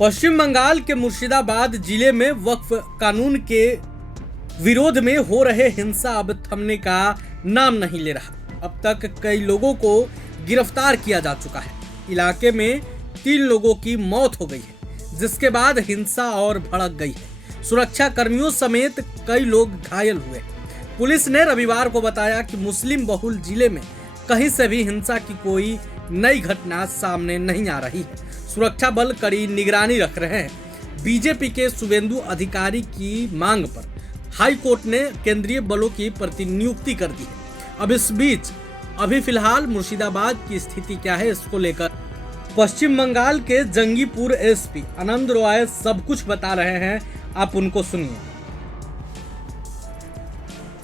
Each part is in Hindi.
पश्चिम बंगाल के मुर्शिदाबाद जिले में वक्फ कानून के विरोध में हो रहे हिंसा अब थमने का नाम नहीं ले रहा। अब तक कई लोगों को गिरफ्तार किया जा चुका है। इलाके में 3 लोगों की मौत हो गई है, जिसके बाद हिंसा और भड़क गई है। सुरक्षा कर्मियों समेत कई लोग घायल हुए। पुलिस ने रविवार को बताया कि मुस्लिम बहुल जिले में कहीं से भी हिंसा की कोई नई घटना सामने नहीं आ रही है। सुरक्षा बल कड़ी निगरानी रख रहे हैं। बीजेपी के शुभेंदु अधिकारी की मांग पर हाई कोर्ट ने केंद्रीय बलों की प्रतिनियुक्ति कर दी है। अब इस बीच अभी फिलहाल मुर्शिदाबाद की स्थिति क्या है, इसको लेकर पश्चिम बंगाल के जंगीपुर एसपी आनंद रॉय सब कुछ बता रहे हैं, आप उनको सुनिए।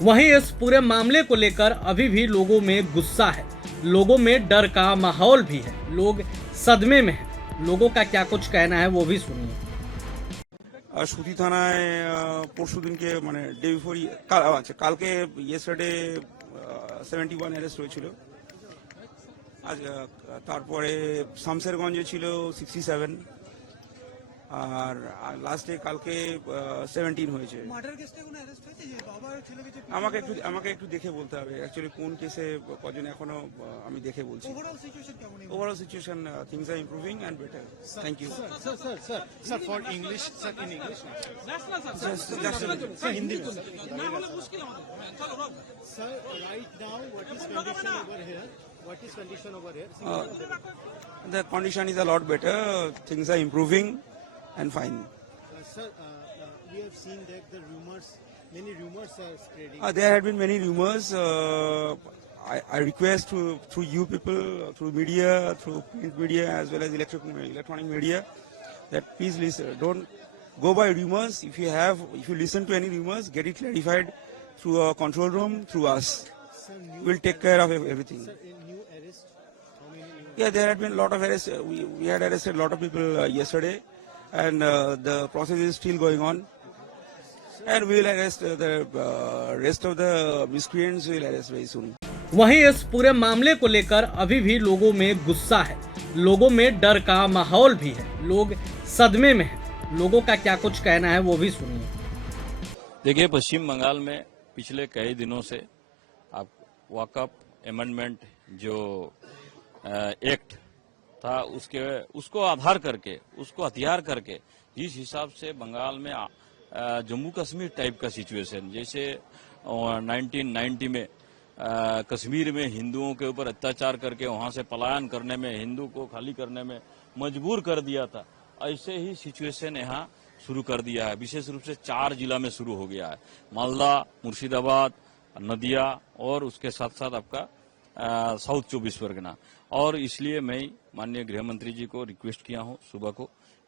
वहीं इस पूरे मामले को लेकर अभी भी लोगों में गुस्सा है, लोगों में डर का माहौल भी है, लोग सदमे में हैं। लोगों का क्या कुछ कहना है वो भी सुनिए। সুতি থানায় পরশুদিনকে মানে ডে বিফোর কালকে ইয়েস্টারডে 71 অ্যারেস্ট হয়েছিল। আজ তারপরে শামসেরগঞ্জে ছিল 67 আর লাস্ট ডে কালকে 17 হয়েছে। আমাকে একটু দেখে বলতে হবে অ্যাকচুয়ালি কোন কেসে কজন এখনো আমি দেখে বলছি। Overall situation things are improving and better. Thank you sir for english sir in english sir hindi na hole mushkil amader sir right now what is condition over here the condition is a lot better, things are improving and fine. Sir, we have seen that many rumors are spreading. There had been many rumors. I request through you people, through media, through print media as well as electronic media, that please listen. Don't go by rumors. If you listen to any rumors, get it clarified through a control room, through us. We'll take care of everything. Sir, new arrest? How many new Yeah, there had been a lot of arrests. We had arrested a lot of people yesterday, and the process is still going on. And we will arrest the rest of the miscreants. We will arrest very soon. वहीं इस पूरे मामले को लेकर अभी भी लोगों में गुस्सा है, लोगों में डर का माहौल भी है, लोग सदमे में हैं। लोगों का क्या कुछ कहना है वो भी सुनिए। देखिए, पश्चिम बंगाल में पिछले कई दिनों से आप वक़्फ़ अमेंडमेंट जो एक्ट था उसको आधार करके, उसको हथियार करके, जिस हिसाब से बंगाल में जम्मू कश्मीर टाइप का सिचुएशन, जैसे 1990 में कश्मीर में हिंदुओं के ऊपर अत्याचार करके वहां से पलायन करने में, हिंदू को खाली करने में मजबूर कर दिया था, ऐसे ही सिचुएशन यहाँ शुरू कर दिया है। विशेष रूप से 4 जिला में शुरू हो गया है, मालदा, मुर्शिदाबाद, नदिया और उसके साथ साथ आपका साउथ 24 परगना। और इसलिए मैं माननीय गृह मंत्री जी को रिक्वेस्ट किया हूं सुबह को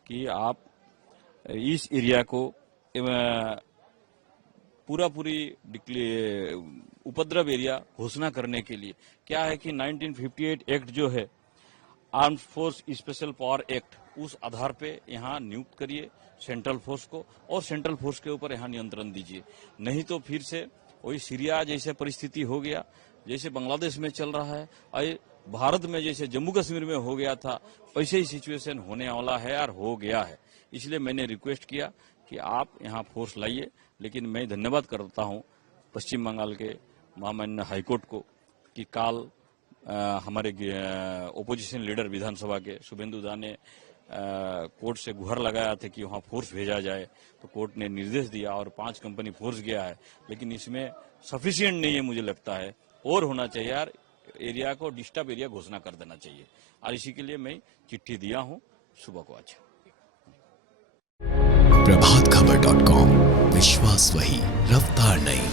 कि आप इस एरिया को पूरी उपद्रव एरिया घोषणा करने के लिए, क्या है कि 1958 एक्ट जो है armed force special power act, उस आधार पे यहाँ नियुक्त करिए सेंट्रल फोर्स को और सेंट्रल फोर्स के ऊपर यहाँ नियंत्रण दीजिए। नहीं तो फिर से वही सीरिया जैसे परिस्थिति हो गया, जैसे बांग्लादेश में चल रहा है, और भारत में जैसे जम्मू कश्मीर में हो गया था, वैसे ही सिचुएशन होने वाला है और हो गया है। इसलिए मैंने रिक्वेस्ट किया कि आप यहाँ फोर्स लाइए। लेकिन मैं धन्यवाद करता हूँ पश्चिम बंगाल के महामान्य हाईकोर्ट को कि कल हमारे ओपोजिशन लीडर विधानसभा के शुभेंदु दा ने कोर्ट से गुहार लगाया था कि वहाँ फोर्स भेजा जाए, तो कोर्ट ने निर्देश दिया और 5 कंपनी फोर्स गया है। लेकिन इसमें सफिशिएंट नहीं है, मुझे लगता है और होना चाहिए यार, एरिया को डिस्टर्ब एरिया घोषणा कर देना चाहिए। और इसी के लिए मैं चिट्ठी दिया हूँ सुबह को। आज प्रभातखबर.com, विश्वास वही, रफ्तार नहीं।